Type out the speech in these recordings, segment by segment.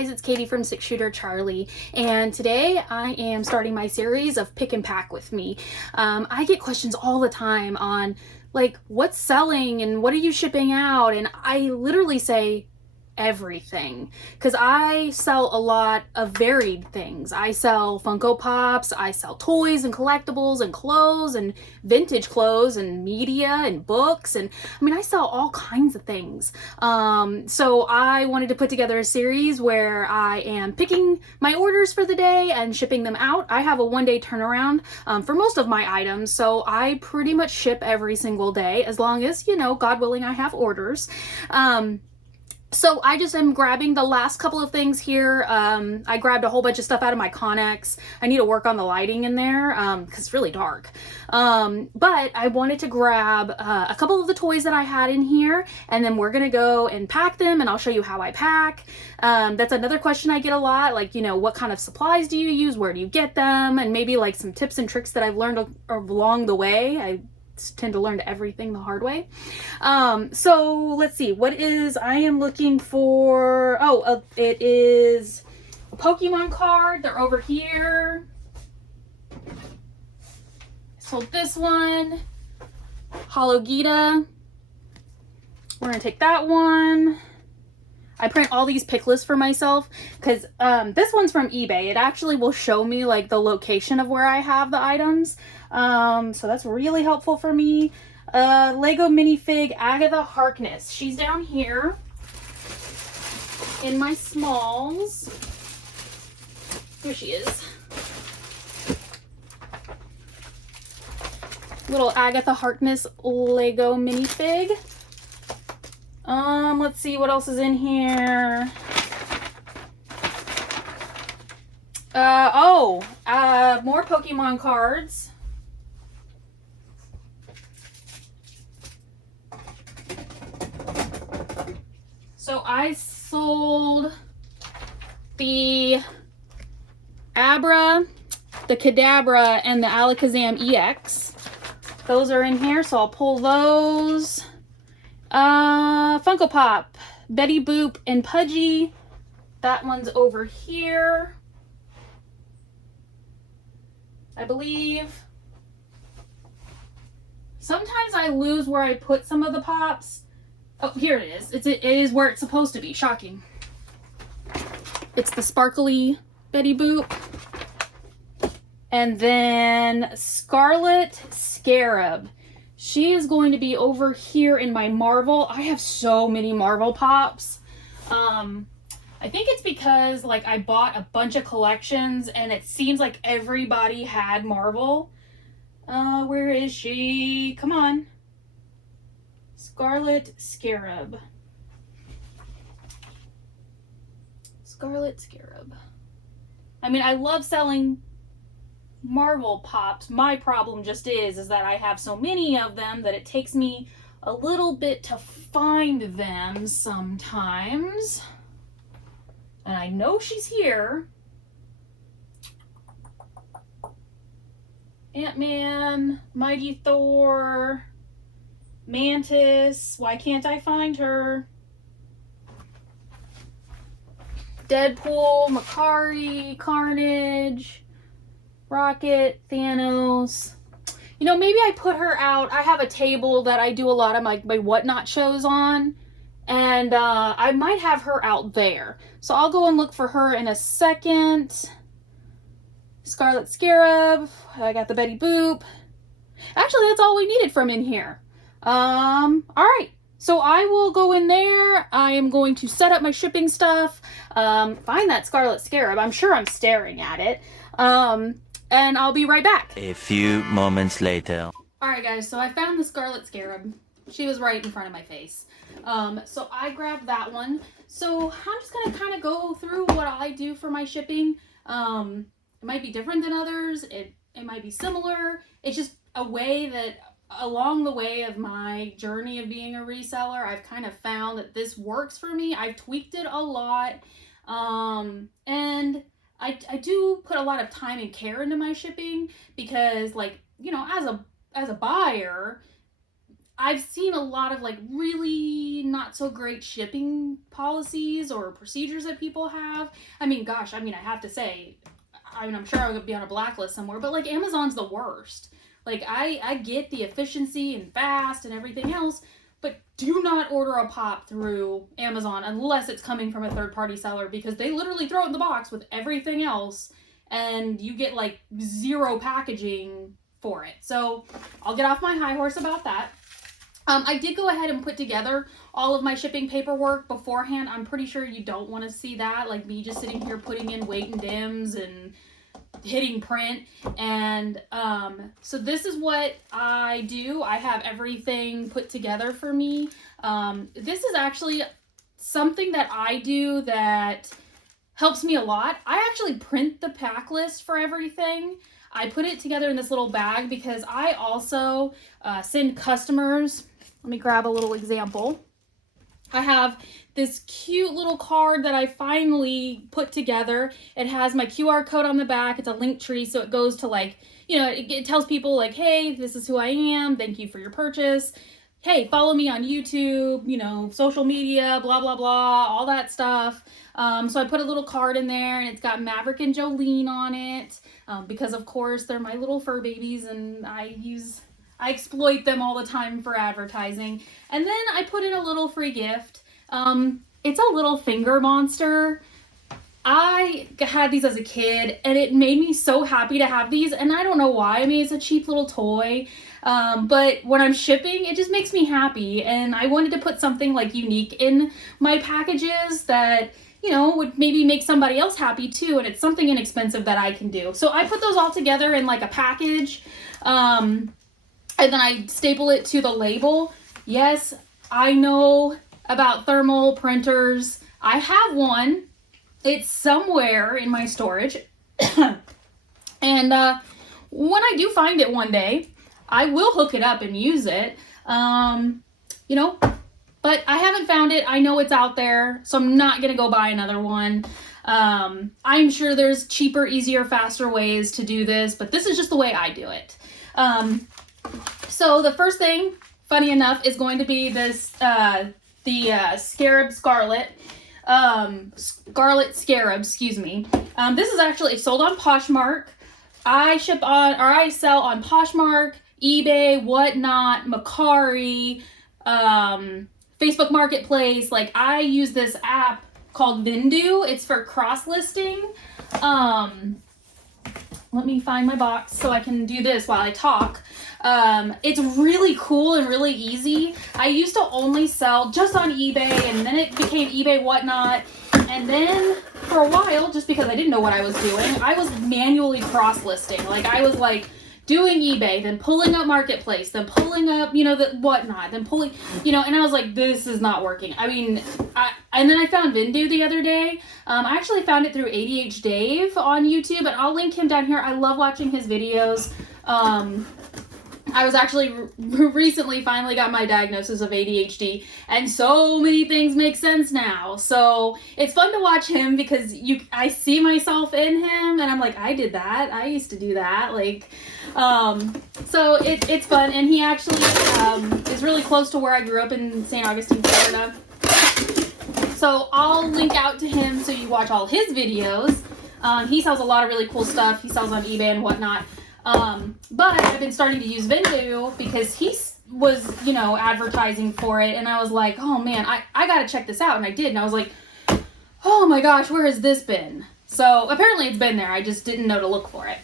guys, it's Katie from 6ShooterCharlie, and today I am starting my series of pick and pack with me. I get questions all the time on like what's selling and what are you shipping out, and I literally say everything because I sell a lot of varied things. I sell Funko Pops, I sell toys and collectibles and clothes and vintage clothes and media and books, and I mean I sell all kinds of things. So I wanted to put together a series where I am picking my orders for the day and shipping them out. I have a one-day turnaround for most of my items, so I pretty much ship every single day as long as, you know, God willing, I have orders. So I just am grabbing the last couple of things here. I grabbed a whole bunch of stuff out of my Connex. I need to work on the lighting in there because it's really dark. But I wanted to grab a couple of the toys that I had in here, and then we're gonna go and pack them, and I'll show you how I pack. That's another question I get a lot, like, you know, what kind of supplies do you use? Where do you get them? And maybe like some tips and tricks that I've learned along the way. I tend to learn everything the hard way. So let's see, I am looking for, it is a Pokemon card. They're over here. So this one, Hollow Gita. We're gonna take that one. I print all these pick lists for myself because this one's from eBay. It actually will show me like the location of where I have the items. So that's really helpful for me. Lego minifig Agatha Harkness. She's down here in my smalls. Here she is. Little Agatha Harkness Lego minifig. Let's see what else is in here. More Pokemon cards. So I sold the Abra, the Kadabra, and the Alakazam EX. Those are in here, so I'll pull those. Funko Pop, Betty Boop and Pudgy. That one's over here, I believe. Sometimes I lose where I put some of the pops. Oh, here it is. It is where it's supposed to be. Shocking. It's the sparkly Betty Boop. And then Scarlet Scarab. She is going to be over here in my Marvel. I have so many Marvel pops. I think it's because like I bought a bunch of collections and it seems like everybody had Marvel. Where is she? Come on. Scarlet Scarab. Scarlet Scarab. I mean, I love selling Marvel pops. My problem just is that I have so many of them that it takes me a little bit to find them sometimes. And I know she's here. Ant-Man, Mighty Thor, Mantis. Why can't I find her? Deadpool, Mercari, Carnage, Rocket, Thanos. You know, maybe I put her out. I have a table that I do a lot of my whatnot shows on, and I might have her out there. So I'll go and look for her in a second. Scarlet Scarab. I got the Betty Boop. Actually, that's all we needed from in here. All right. So I will go in there. I am going to set up my shipping stuff. Find that Scarlet Scarab. I'm sure I'm staring at it. And I'll be right back. A few moments later. Alright guys, so I found the Scarlet Scarab. She was right in front of my face. So I grabbed that one. So I'm just going to kind of go through what I do for my shipping. It might be different than others. It might be similar. It's just a way that along the way of my journey of being a reseller, I've kind of found that this works for me. I've tweaked it a lot. And I do put a lot of time and care into my shipping because, like, you know, as a buyer, I've seen a lot of like really not so great shipping policies or procedures that people have. I mean, gosh, I have to say, I'm sure I would be on a blacklist somewhere, but like Amazon's the worst. Like I get the efficiency and fast and everything else, but do not order a pop through Amazon unless it's coming from a third-party seller, because they literally throw it in the box with everything else and you get like zero packaging for it. So I'll get off my high horse about that. I did go ahead and put together all of my shipping paperwork beforehand. I'm pretty sure you don't want to see that, like me just sitting here putting in weight and dims and hitting print. And so this is what I do. I have everything put together for me. This is actually something that I do that helps me a lot. I actually print the pack list for everything. I put it together in this little bag because I also send customers. Let me grab a little example. I have this cute little card that I finally put together. It has my QR code on the back. It's a link tree, so it goes to like, it tells people like, hey, this is who I am. Thank you for your purchase. Hey, follow me on YouTube, social media, blah, blah, blah, all that stuff. So I put a little card in there, and it's got Maverick and Jolene on it, because of course they're my little fur babies, and I exploit them all the time for advertising. And then I put in a little free gift. It's a little finger monster. I had these as a kid, and it made me so happy to have these, and I don't know why. It's a cheap little toy, but when I'm shipping, it just makes me happy, and I wanted to put something like unique in my packages that would maybe make somebody else happy too, and it's something inexpensive that I can do. So I put those all together in like a package, and then I staple it to the label. Yes, I know about thermal printers. I have one. It's somewhere in my storage. And when I do find it one day, I will hook it up and use it. But I haven't found it. I know it's out there, so I'm not going to go buy another one. I'm sure there's cheaper, easier, faster ways to do this, but this is just the way I do it. So the first thing, funny enough, is going to be this, the Scarab Scarlet. Scarlet Scarab, excuse me. This is actually sold on Poshmark. I sell on Poshmark, eBay, Whatnot, Mercari, Facebook Marketplace. Like, I use this app called Vindu. It's for cross-listing. Let me find my box so I can do this while I talk. It's really cool and really easy. I used to only sell just on eBay, and then it became eBay Whatnot. And then for a while, just because I didn't know what I was doing, I was manually cross-listing. Like, I was like doing eBay, then pulling up Marketplace, then pulling up, the Whatnot, then pulling, and I was like, this is not working. And then I found Vindu the other day. I actually found it through ADH Dave on YouTube, and I'll link him down here. I love watching his videos. I was actually recently finally got my diagnosis of ADHD, and so many things make sense now. So it's fun to watch him because I see myself in him, and I'm like, I did that. I used to do that. So it's fun, and he actually is really close to where I grew up in St. Augustine, Florida. So I'll link out to him so you watch all his videos. He sells a lot of really cool stuff. He sells on eBay and whatnot. But I've been starting to use Vindu because he was, advertising for it, and I was like, oh man, I gotta check this out, and I did, and I was like, oh my gosh, where has this been? So apparently it's been there, I just didn't know to look for it.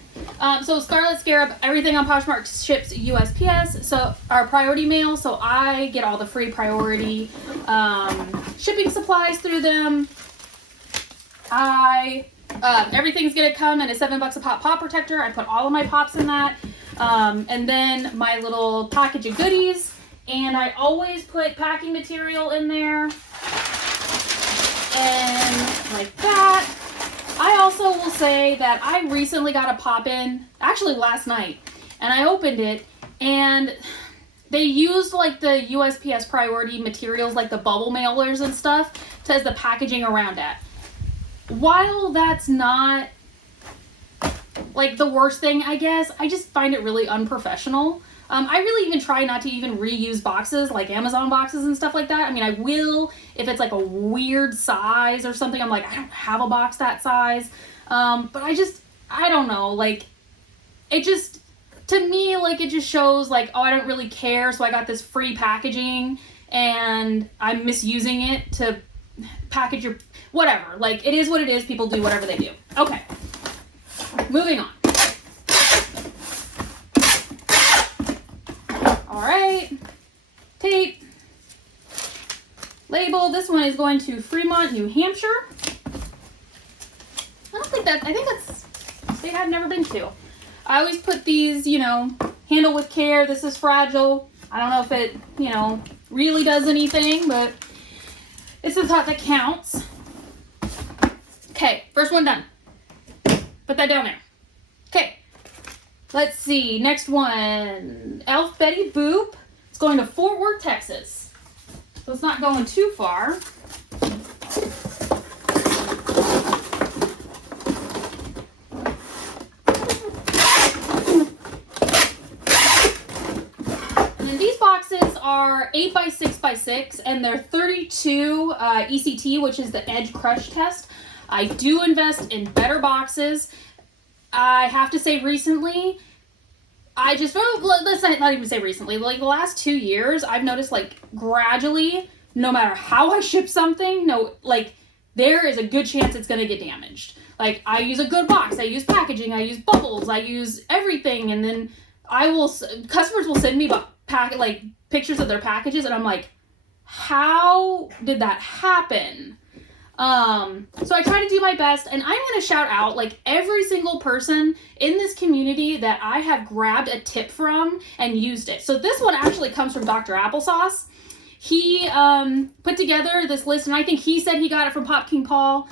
So Scarlet Scarab, everything on Poshmark ships USPS, so our priority mail, so I get all the free priority shipping supplies through them. Everything's gonna come in a $7 a pop protector. I put all of my pops in that. And then my little package of goodies. And I always put packing material in there. And like that. I also will say that I recently got a pop in, actually last night. And I opened it, and they used like the USPS priority materials, like the bubble mailers and stuff, as the packaging around it. While that's not like the worst thing, I guess, I just find it really unprofessional. I really even try not to even reuse boxes, like Amazon boxes and stuff like that. I mean, I will if it's like a weird size or something. I'm like, I don't have a box that size. But I don't know, like, it just, to me, like, it just shows, like, oh, I don't really care, so I got this free packaging, and I'm misusing it to package your, whatever. Like, it is what it is. People do whatever they do. Okay. Moving on. All right. Tape. Label. This one is going to Fremont, New Hampshire. I think that's a state I've never been to. I always put these, you know, handle with care. This is fragile. I don't know if it, you know, really does anything, but it's the thought that counts. Okay, first one done. Put that down there. Okay, let's see. Next one. Elf Betty Boop. It's going to Fort Worth, Texas. So it's not going too far. Are 8x6x6 and they're 32 ECT, which is the edge crush test. I do invest in better boxes. I have to say recently, let's not even say recently, like the last 2 years, I've noticed like gradually, no matter how I ship something, there is a good chance it's going to get damaged. Like, I use a good box, I use packaging, I use bubbles, I use everything, and then customers will send me pictures of their packages, and I'm like, how did that happen? So I try to do my best, and I'm going to shout out like every single person in this community that I have grabbed a tip from and used it. So this one actually comes from Dr. Applesauce. He put together this list, and I think he said he got it from Pop King Paul.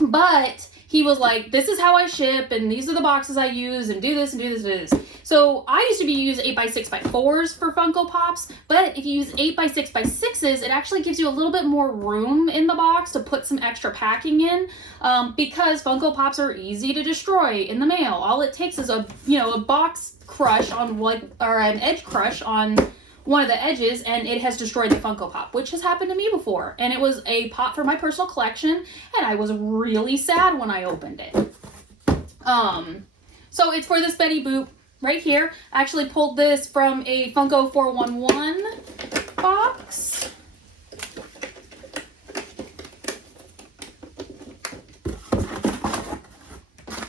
But he was like, this is how I ship, and these are the boxes I use, and do this, and do this, and do this. So I used to use 8x6x4s for Funko Pops, but if you use 8x6x6s, it actually gives you a little bit more room in the box to put some extra packing in, because Funko Pops are easy to destroy in the mail. All it takes is a box crush on an edge crush on one of the edges, and it has destroyed the Funko Pop, which has happened to me before. And it was a pop for my personal collection, and I was really sad when I opened it. So it's for this Betty Boop right here. I actually pulled this from a Funko 411 box.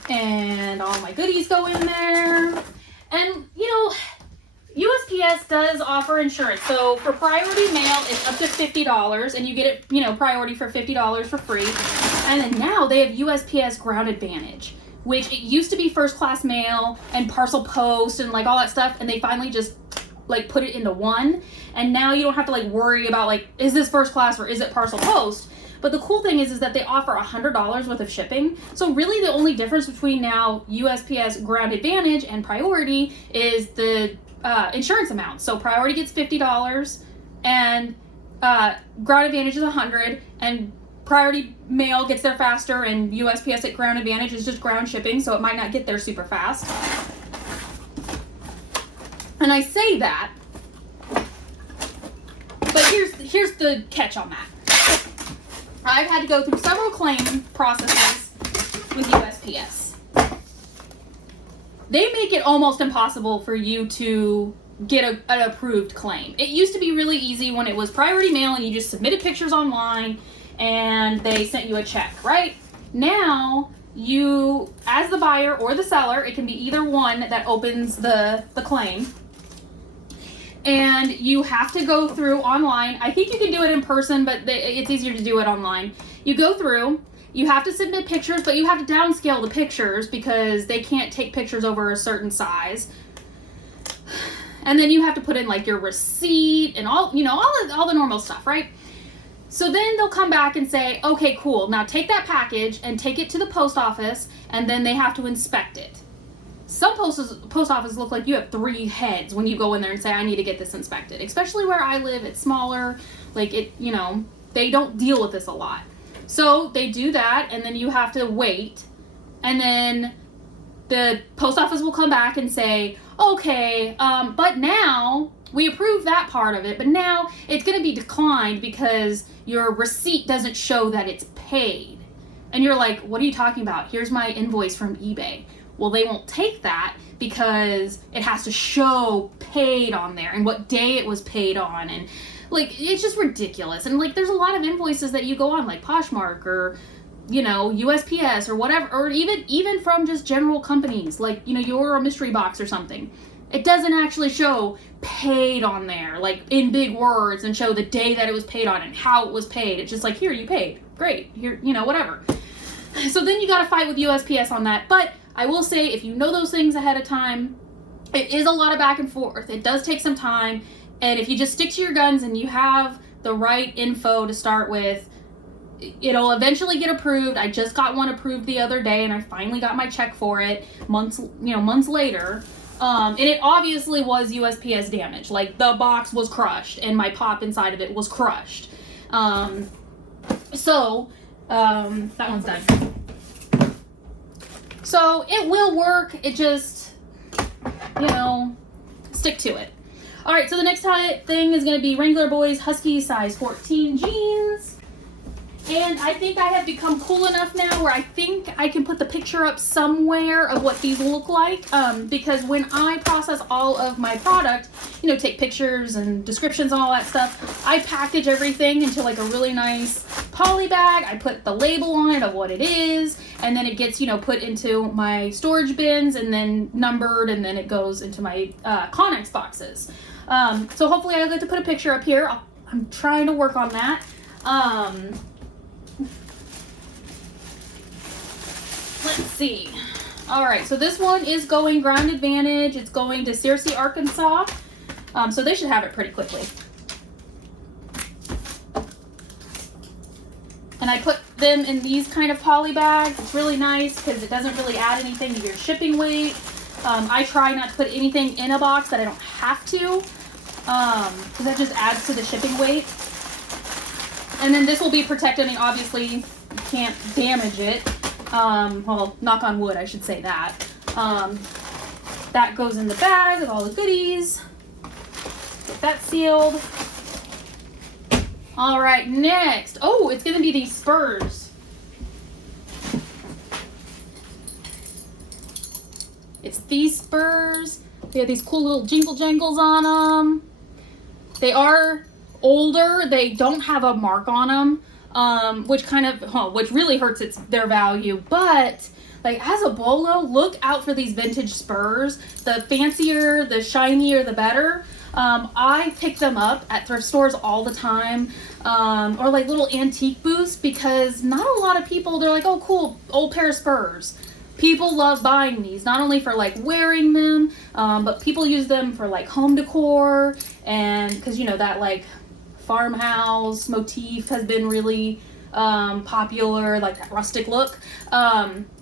And all my goodies go in there. And, USPS does offer insurance. So for priority mail, it's up to $50, and you get it, priority for $50 for free. And then now they have USPS Ground Advantage, which it used to be first class mail and parcel post and all that stuff, and they finally just put it into one. And now you don't have to worry about is this first class or is it parcel post? But the cool thing is that they offer $100 worth of shipping. So really the only difference between now USPS Ground Advantage and Priority is the insurance amount. So Priority gets $50 and Ground Advantage is $100, and Priority mail gets there faster, and USPS at Ground Advantage is just ground shipping, so it might not get there super fast. And I say that, but here's the catch on that. I've had to go through several claim processes with USPS. They make it almost impossible for you to get an approved claim. It used to be really easy when it was priority mail and you just submitted pictures online and they sent you a check, right? Now, you, as the buyer or the seller, it can be either one that opens the claim, and you have to go through online. I think you can do it in person, but it's easier to do it online. You go through, you have to submit pictures, but you have to downscale the pictures because they can't take pictures over a certain size. And then you have to put in your receipt and all the normal stuff, right? So then they'll come back and say, okay, cool. Now take that package and take it to the post office, and then they have to inspect it. Some post offices look like you have 3 heads when you go in there and say, I need to get this inspected. Especially where I live, it's smaller. They don't deal with this a lot. So they do that, and then you have to wait. And then the post office will come back and say, okay, but now we approve that part of it, but now it's going to be declined because your receipt doesn't show that it's paid. And you're like, what are you talking about? Here's my invoice from eBay. Well, they won't take that because it has to show paid on there and what day it was paid on. And like, it's just ridiculous. And like, there's a lot of invoices that you go on, like Poshmark or, you know, USPS or whatever, or even from just general companies, like, you know, you order a mystery box or something. It doesn't actually show paid on there, like in big words, and show the day that it was paid on and how it was paid. It's just like, here, you paid. Great. Here, you know, whatever. So then you got to fight with USPS on that. But I will say, if you know those things ahead of time, it is a lot of back and forth. It does take some time. And if you just stick to your guns and you have the right info to start with, it'll eventually get approved. I just got one approved the other day, and I finally got my check for it months later. And it obviously was USPS damage. Like, the box was crushed and my pop inside of it was crushed. That one's done. So it will work. It just, you know, stick to it. All right, so the next thing is going to be Wrangler Boys Husky size 14 jeans. And I think I have become cool enough now where I think I can put the picture up somewhere of what these look like. Because when I process all of my product, you know, take pictures and descriptions and all that stuff, I package everything into like a really nice poly bag. I put the label on it of what it is, and then it gets, you know, put into my storage bins and then numbered, and then it goes into my Connex boxes. So hopefully I'll get to put a picture up here. I'm trying to work on that. Let's see. All right, so this one is going Ground Advantage. It's going to Searcy, Arkansas. So they should have it pretty quickly. And I put them in these kind of poly bags. It's really nice because it doesn't really add anything to your shipping weight. I try not to put anything in a box that I don't have to, because that just adds to the shipping weight. And then this will be protected. I mean, obviously you can't damage it. Well, knock on wood, I should say that. That goes in the bag with all the goodies. Get that sealed. All right, next. Oh, it's going to be these spurs. It's these spurs. They have these cool little jingle jangles on them. They are older. They don't have a mark on them, which really hurts their value. But like, as a bolo, look out for these vintage spurs. The fancier, the shinier, the better. I pick them up at thrift stores all the time, or like little antique booths, because not a lot of people, they're like, oh cool, old pair of spurs. People love buying these, not only for like wearing them, but people use them for like home decor, and because, you know, that like farmhouse motif has been really popular, like that rustic look.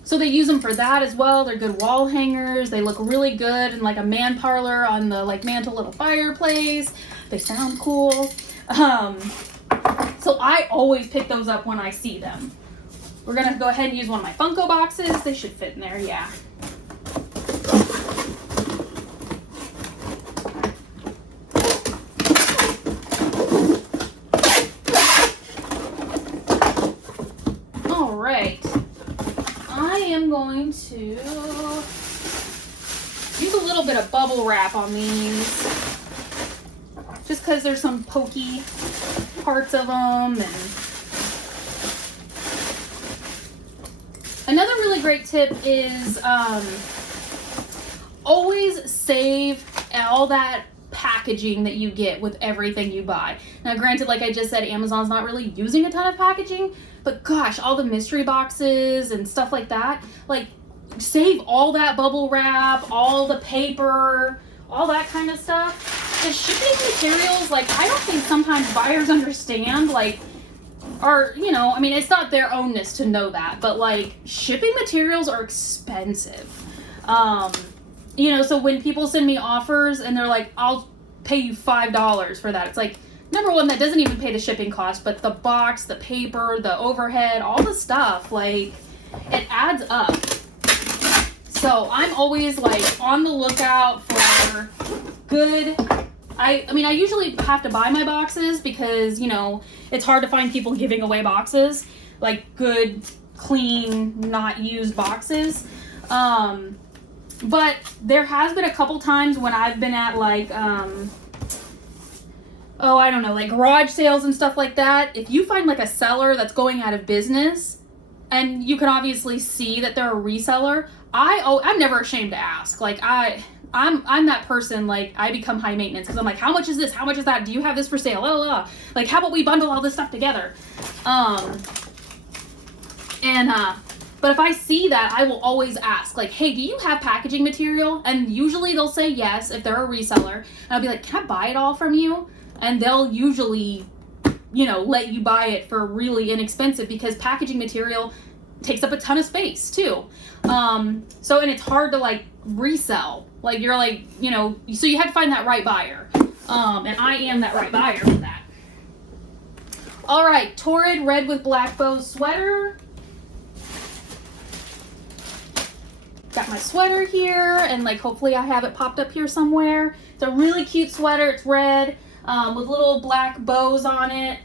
So they use them for that as well. They're good wall hangers. They look really good in like a man parlor on the like mantle of a fireplace. They sound cool. So I always pick those up when I see them. We're gonna go ahead and use one of my Funko boxes. They should fit in there, yeah. All right. I am going to use a little bit of bubble wrap on these, just because there's some pokey parts of them. And another really great tip is always save all that packaging that you get with everything you buy. Now, granted, like I just said, Amazon's not really using a ton of packaging, but gosh, all the mystery boxes and stuff like that, like, save all that bubble wrap, all the paper, all that kind of stuff. The shipping materials, like, I don't think sometimes buyers understand, like, are, you know, I mean, it's not their ownness to know that, but like, shipping materials are expensive. You know, so when people send me offers and they're like, I'll pay you $5 for that, it's like, number one, that doesn't even pay the shipping cost, but the box, the paper, the overhead, all the stuff, like, it adds up. So I'm always like on the lookout for good. I mean, I usually have to buy my boxes because, you know, it's hard to find people giving away boxes, like good, clean, not used boxes. But there has been a couple times when I've been at like, oh, I don't know, like garage sales and stuff like that. If you find like a seller that's going out of business and you can obviously see that they're a reseller, I'm never ashamed to ask. Like I'm that person, like I become high maintenance because I'm like, how much is this? How much is that? Do you have this for sale? La, la, la. Like, how about we bundle all this stuff together? But if I see that, I will always ask, like, hey, do you have packaging material? And usually they'll say yes if they're a reseller. And I'll be like, can I buy it all from you? And they'll usually, you know, let you buy it for really inexpensive because packaging material takes up a ton of space too. And it's hard to like resell. Like you're like, you know, so you have to find that right buyer. And I am that right buyer for that. All right, Torrid red with black bow sweater. Got my sweater here, and like hopefully I have it popped up here somewhere. It's a really cute sweater. It's red with little black bows on it.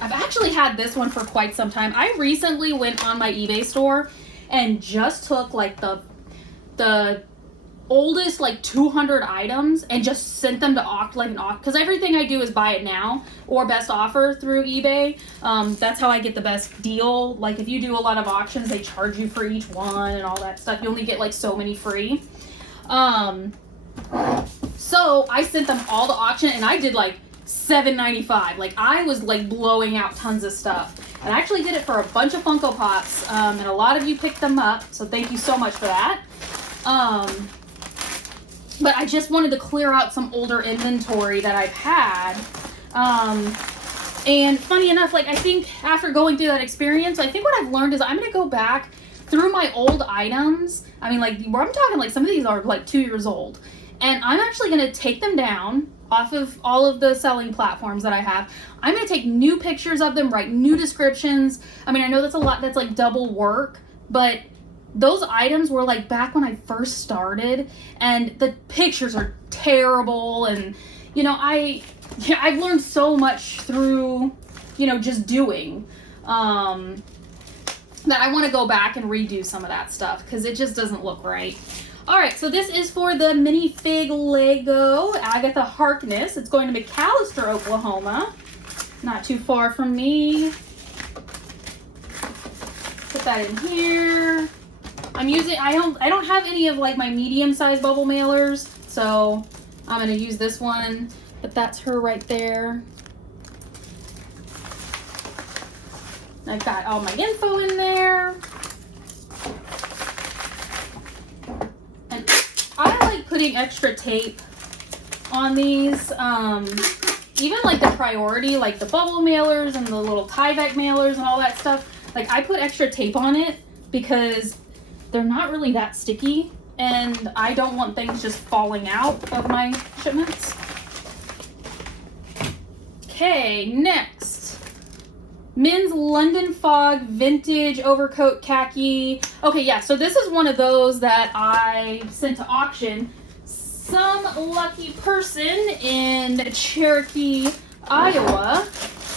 I've actually had this one for quite some time. I recently went on my eBay store and just took like the oldest like 200 items and just sent them to auction, because everything I do is buy it now or best offer through eBay. That's how I get the best deal. Like if you do a lot of auctions, they charge you for each one and all that stuff. You only get like so many free. So I sent them all to auction and I did like $7.95. Like I was like blowing out tons of stuff. And I actually did it for a bunch of Funko Pops, and a lot of you picked them up, so thank you so much for that. But I just wanted to clear out some older inventory that I've had. And funny enough, like I think after going through that experience, I think what I've learned is I'm gonna go back through my old items. I mean, like I'm talking like some of these are like 2 years old. And I'm actually gonna take them down off of all of the selling platforms that I have. I'm gonna take new pictures of them, write new descriptions. I mean, I know that's a lot, that's like double work, but those items were like back when I first started and the pictures are terrible. And, you know, I've learned so much through, you know, just doing, that I want to go back and redo some of that stuff because it just doesn't look right. All right, so this is for the minifig Lego Agatha Harkness. It's going to McAllister, Oklahoma. Not too far from me. Put that in here. I don't have any of like my medium-sized bubble mailers, so I'm gonna use this one, but that's her right there. I've got all my info in there. And I like putting extra tape on these, even like the priority, like the bubble mailers and the little Tyvek mailers and all that stuff. Like I put extra tape on it because they're not really that sticky and I don't want things just falling out of my shipments. Okay, next. Men's London Fog Vintage Overcoat Khaki. Okay, yeah, so this is one of those that I sent to auction. Some lucky person in Cherokee, Iowa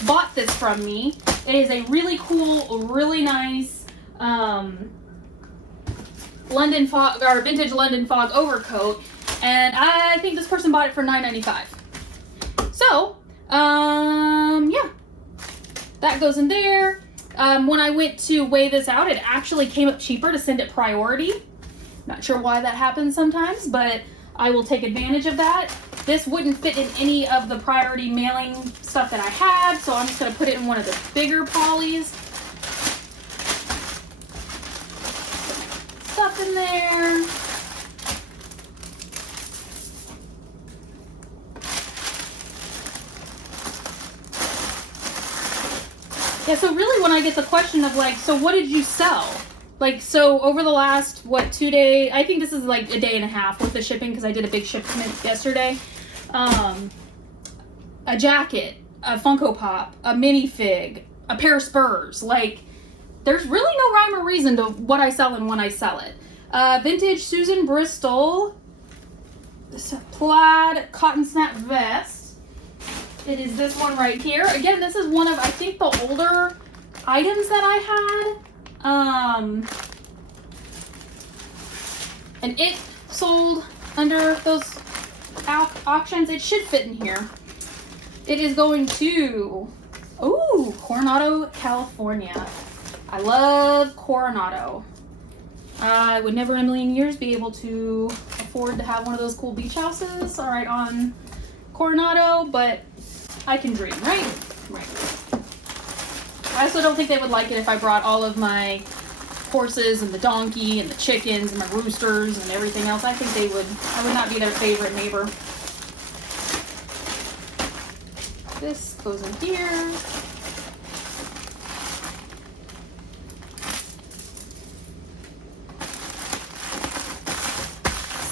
bought this from me. It is a really cool, really nice London Fog or vintage London Fog overcoat, and I think this person bought it for $9.95. So, yeah, that goes in there. When I went to weigh this out, it actually came up cheaper to send it priority. Not sure why that happens sometimes, but I will take advantage of that. This wouldn't fit in any of the priority mailing stuff that I had, so I'm just going to put it in one of the bigger polys. Stuff in there. Yeah, so really when I get the question of like, so what did you sell? Like, so over the last, 2 days, I think this is like a day and a half with the shipping because I did a big shipment yesterday. A jacket, a Funko Pop, a minifig, a pair of Spurs. Like, there's really no rhyme or reason to what I sell and when I sell it. Vintage Susan Bristol plaid cotton snap vest. It is this one right here. Again, this is one of, I think, the older items that I had. And it sold under those auctions. It should fit in here. It is going to, Coronado, California. I love Coronado. I would never in a million years be able to afford to have one of those cool beach houses right on Coronado, but I can dream, right? Right. I also don't think they would like it if I brought all of my horses and the donkey and the chickens and my roosters and everything else. I think I would not be their favorite neighbor. This goes in here.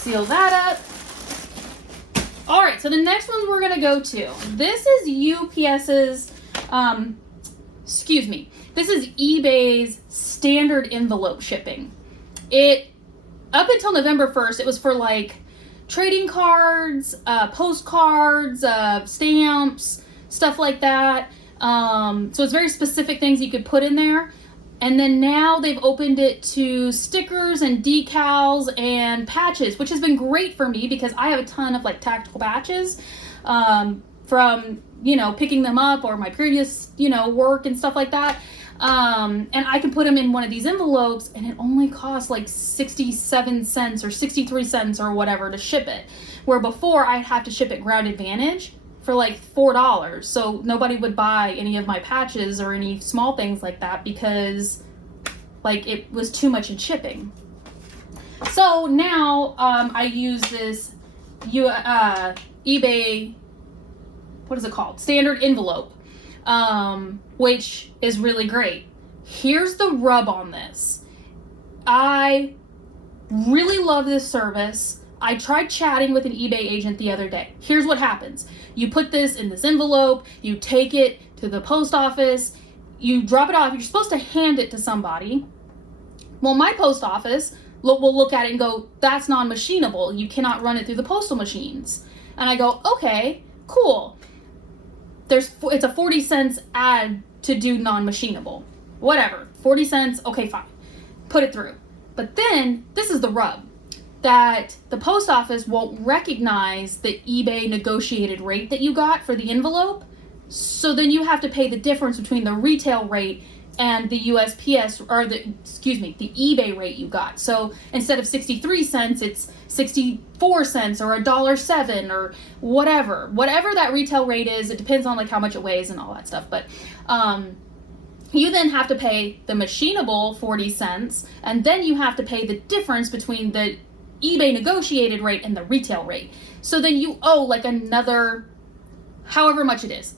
Seal that up. All right, so the next ones we're gonna go to. This is UPS's, this is eBay's standard envelope shipping. Up until November 1st, it was for like trading cards, postcards, stamps, stuff like that. So it's very specific things you could put in there. And then now they've opened it to stickers and decals and patches, which has been great for me because I have a ton of like tactical patches from, picking them up or my previous, work and stuff like that. And I can put them in one of these envelopes and it only costs like 67 cents or 63 cents or whatever to ship it. Where before I'd have to ship it Ground Advantage for like $4. So nobody would buy any of my patches or any small things like that because like it was too much in shipping. So now I use this eBay, what is it called? Standard envelope, which is really great. Here's the rub on this. I really love this service. I tried chatting with an eBay agent the other day. Here's what happens. You put this in this envelope, you take it to the post office, you drop it off. You're supposed to hand it to somebody. Well, my post office will look at it and go, that's non-machinable. You cannot run it through the postal machines. And I go, okay, cool. It's a 40 cents ad to do non-machinable. Whatever, 40 cents, okay, fine. Put it through. But then, this is the rub. That the post office won't recognize the eBay negotiated rate that you got for the envelope. So then you have to pay the difference between the retail rate and the USPS, or the eBay rate you got. So instead of 63 cents, it's 64 cents or $1.07 or whatever. Whatever that retail rate is, it depends on like how much it weighs and all that stuff. But you then have to pay the machinable 40 cents, and then you have to pay the difference between the eBay negotiated rate and the retail rate. So then you owe like another, however much it is.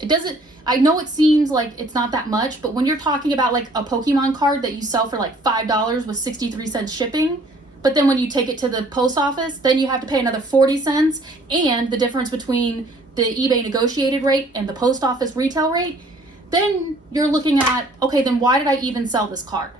I know it seems like it's not that much, but when you're talking about like a Pokemon card that you sell for like $5 with 63 cents shipping, but then when you take it to the post office, then you have to pay another 40 cents and the difference between the eBay negotiated rate and the post office retail rate, then you're looking at, okay, then why did I even sell this card?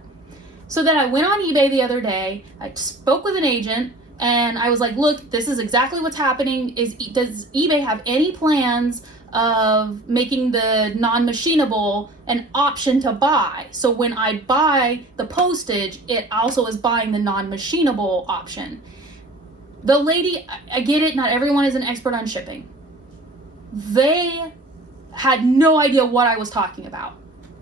So then I went on eBay the other day, I spoke with an agent, and I was like, look, this is exactly what's happening. Does eBay have any plans of making the non-machinable an option to buy? So when I buy the postage, it also is buying the non-machinable option. The lady, I get it, not everyone is an expert on shipping. They had no idea what I was talking about.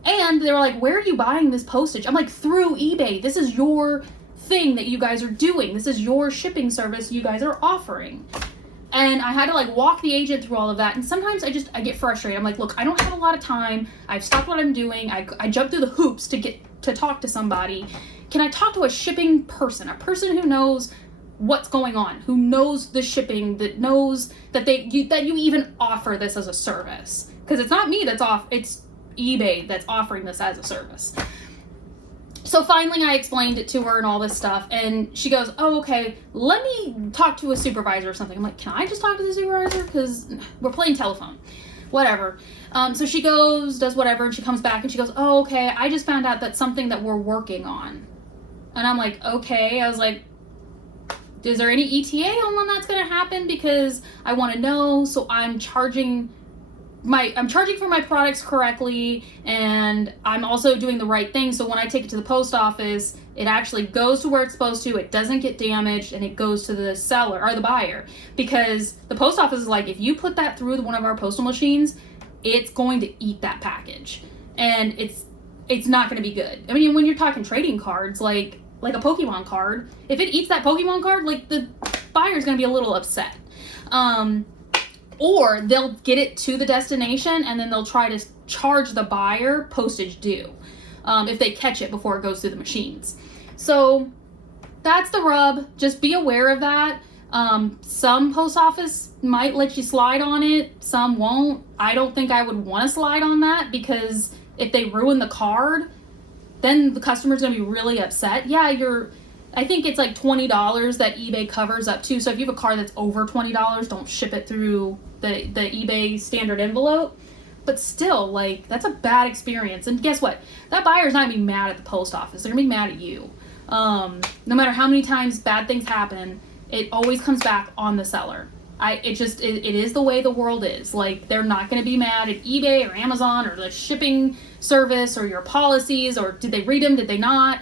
And they were like, where are you buying this postage? I'm like, through eBay. This is your thing that you guys are doing. This is your shipping service you guys are offering. And I had to like walk the agent through all of that. And sometimes I get frustrated. I'm like, look, I don't have a lot of time. I've stopped what I'm doing. I jumped through the hoops to get to talk to somebody. Can I talk to a shipping person, a person who knows what's going on, who knows the shipping, that knows that you even offer this as a service? Because it's not me it's eBay that's offering this as a service. So finally I explained it to her and all this stuff, and she goes, oh, okay, let me talk to a supervisor or something. I'm like, can I just talk to the supervisor? Because we're playing telephone. whatever. So she goes, does whatever, and she comes back and she goes, oh, okay, I just found out that's something that we're working on. And I'm like, okay. I was like, is there any ETA on when that's going to happen? Because I want to know, so I'm charging for my products correctly, and I'm also doing the right thing. So when I take it to the post office, it actually goes to where it's supposed to. It doesn't get damaged, and it goes to the seller or the buyer. Because the post office is like, if you put that through one of our postal machines, it's going to eat that package, and it's not going to be good. I mean, when you're talking trading cards, like a Pokemon card, if it eats that Pokemon card, like the buyer's going to be a little upset. Or they'll get it to the destination and then they'll try to charge the buyer postage due if they catch it before it goes through the machines. So that's the rub. Just be aware of that. Some post office might let you slide on it. Some won't. I don't think I would want to slide on that, because if they ruin the card, then the customer's going to be really upset. Yeah, I think it's like $20 that eBay covers up to. So if you have a card that's over $20, don't ship it through the eBay standard envelope. But still, like, that's a bad experience. And guess what? That buyer's not going to be mad at the post office. They're going to be mad at you. No matter how many times bad things happen, it always comes back on the seller. It is the way the world is. Like, they're not going to be mad at eBay or Amazon or the shipping service or your policies, or did they read them, did they not?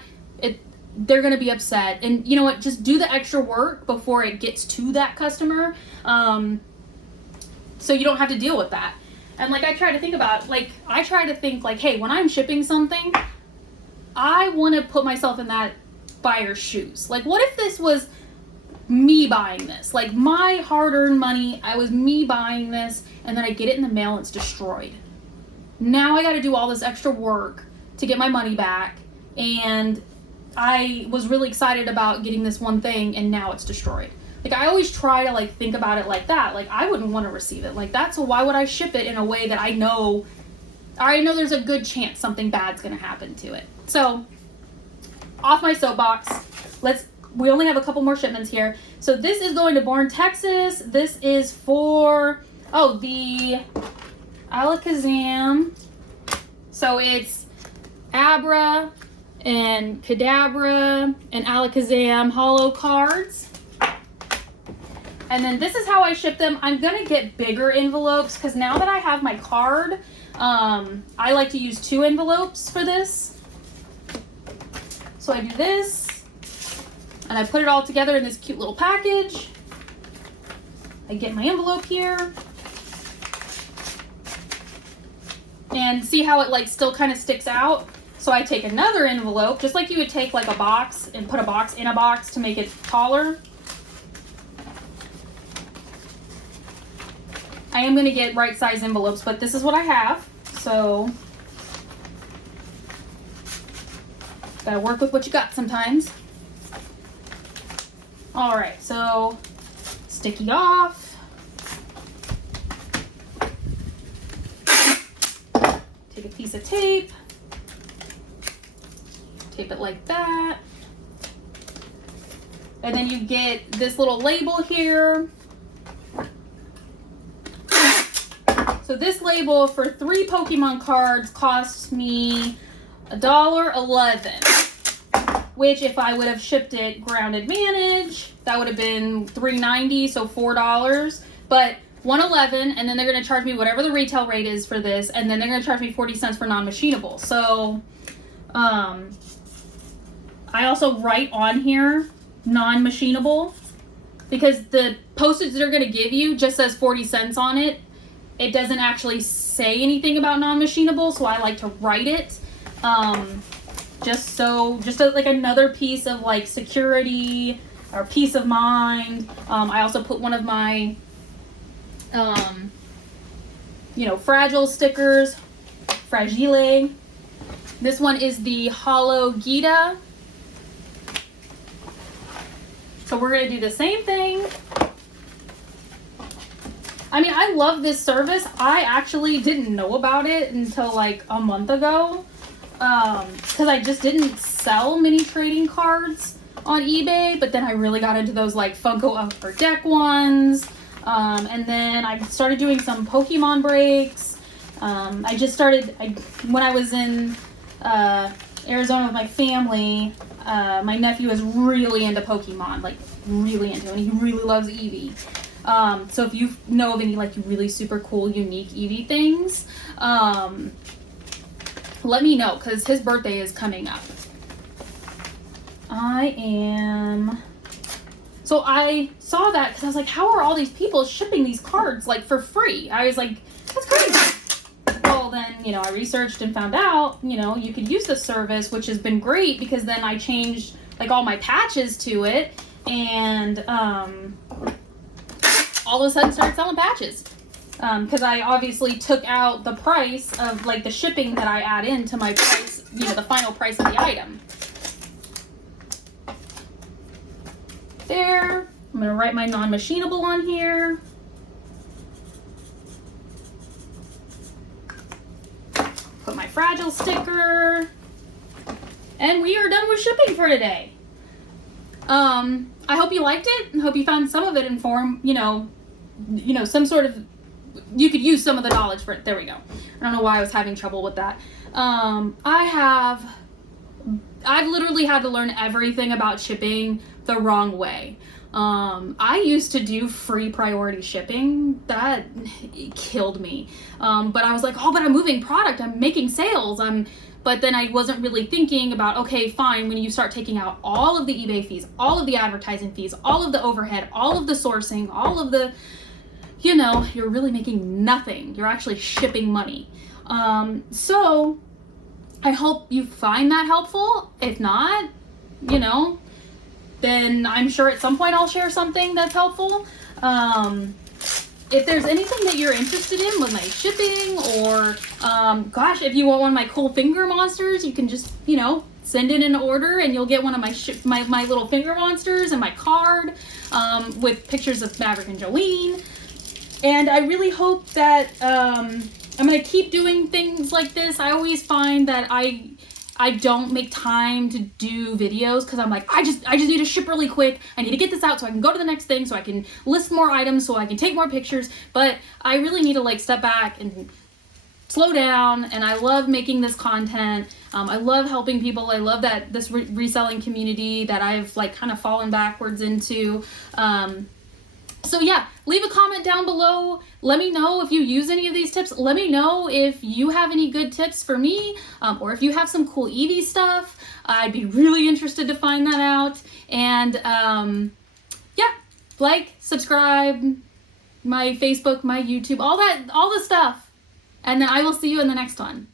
They're going to be upset. And you know what? Just do the extra work before it gets to that customer, so you don't have to deal with that. And like, I try to think, like, hey, when I'm shipping something, I want to put myself in that buyer's shoes. Like, what if this was me buying this? Like, my hard-earned money, I was me buying this, and then I get it in the mail and it's destroyed. Now I got to do all this extra work to get my money back, and I was really excited about getting this one thing, and now it's destroyed. Like, I always try to, like, think about it like that. Like, I wouldn't want to receive it like that, so why would I ship it in a way that I know there's a good chance something bad's going to happen to it? So, off my soapbox. We only have a couple more shipments here. So this is going to Bourne, Texas. This is for, the Alakazam. So it's Abra and Kadabra and Alakazam holo cards. And then this is how I ship them. I'm going to get bigger envelopes, because now that I have my card, I like to use 2 envelopes for this. So I do this, and I put it all together in this cute little package. I get my envelope here. And see how it, like, still kind of sticks out? So I take another envelope, just like you would take, like, a box and put a box in a box to make it taller. I am going to get right size envelopes, but this is what I have. So gotta work with what you got sometimes. All right, so sticky off. Take a piece of tape. Tape it like that. And then you get this little label here. So this label for 3 Pokemon cards costs me $1.11, which if I would have shipped it ground advantage, that would have been $3.90, so $4. But $1.11, and then they're going to charge me whatever the retail rate is for this, and then they're going to charge me 40 cents for non-machinable. So I also write on here non-machinable, because the postage they're going to give you just says 40 cents on it. It doesn't actually say anything about non-machinable, so I like to write it. Just like another piece of, like, security or peace of mind. I also put one of my, fragile stickers, fragile. This one is the Holo Gita. So we're going to do the same thing. I mean, I love this service. I actually didn't know about it until like a month ago, because I just didn't sell many trading cards on eBay, but then I really got into those like Funko Upper Deck ones, And then I started doing some Pokemon breaks. I just started, when I was in Arizona with my family, my nephew is really into Pokemon, like really into it, and he really loves Eevee. So if you know of any like really super cool, unique Eevee things, let me know, because his birthday is coming up. So I saw that because I was like, how are all these people shipping these cards like for free? I was like, that's crazy. Well, then, you know, I researched and found out, you know, you could use the service, which has been great, because then I changed like all my patches to it, and all of a sudden started selling patches. Because I obviously took out the price of like the shipping that I add into my price, you know, the final price of the item. There. I'm going to write my non-machinable on here. Put my fragile sticker. And we are done with shipping for today. I hope you liked it. I hope you found some of it informed, you know, some sort of, you could use some of the knowledge for it. There we go. I don't know why I was having trouble with that. I've literally had to learn everything about shipping the wrong way. I used to do free priority shipping. That killed me. But I was like, oh, but I'm moving product. I'm making sales. But then I wasn't really thinking about, okay, fine, when you start taking out all of the eBay fees, all of the advertising fees, all of the overhead, all of the sourcing, all of the, you know, you're really making nothing. You're actually shipping money. So I hope you find that helpful. If not, you know, then I'm sure at some point I'll share something that's helpful. If there's anything that you're interested in with my shipping, or gosh, if you want one of my cool finger monsters, you can just, you know, send in an order and you'll get one of my little finger monsters and my card with pictures of Maverick and Jolene. And I really hope that I'm going to keep doing things like this. I always find that I don't make time to do videos because I'm like, I just need to ship really quick. I need to get this out so I can go to the next thing, so I can list more items, so I can take more pictures. But I really need to like step back and slow down. And I love making this content. I love helping people. I love that this reselling community that I've like kind of fallen backwards into. So yeah, leave a comment down below. Let me know if you use any of these tips. Let me know if you have any good tips for me, or if you have some cool Eevee stuff. I'd be really interested to find that out. And yeah, like, subscribe, my Facebook, my YouTube, all the stuff. And then I will see you in the next one.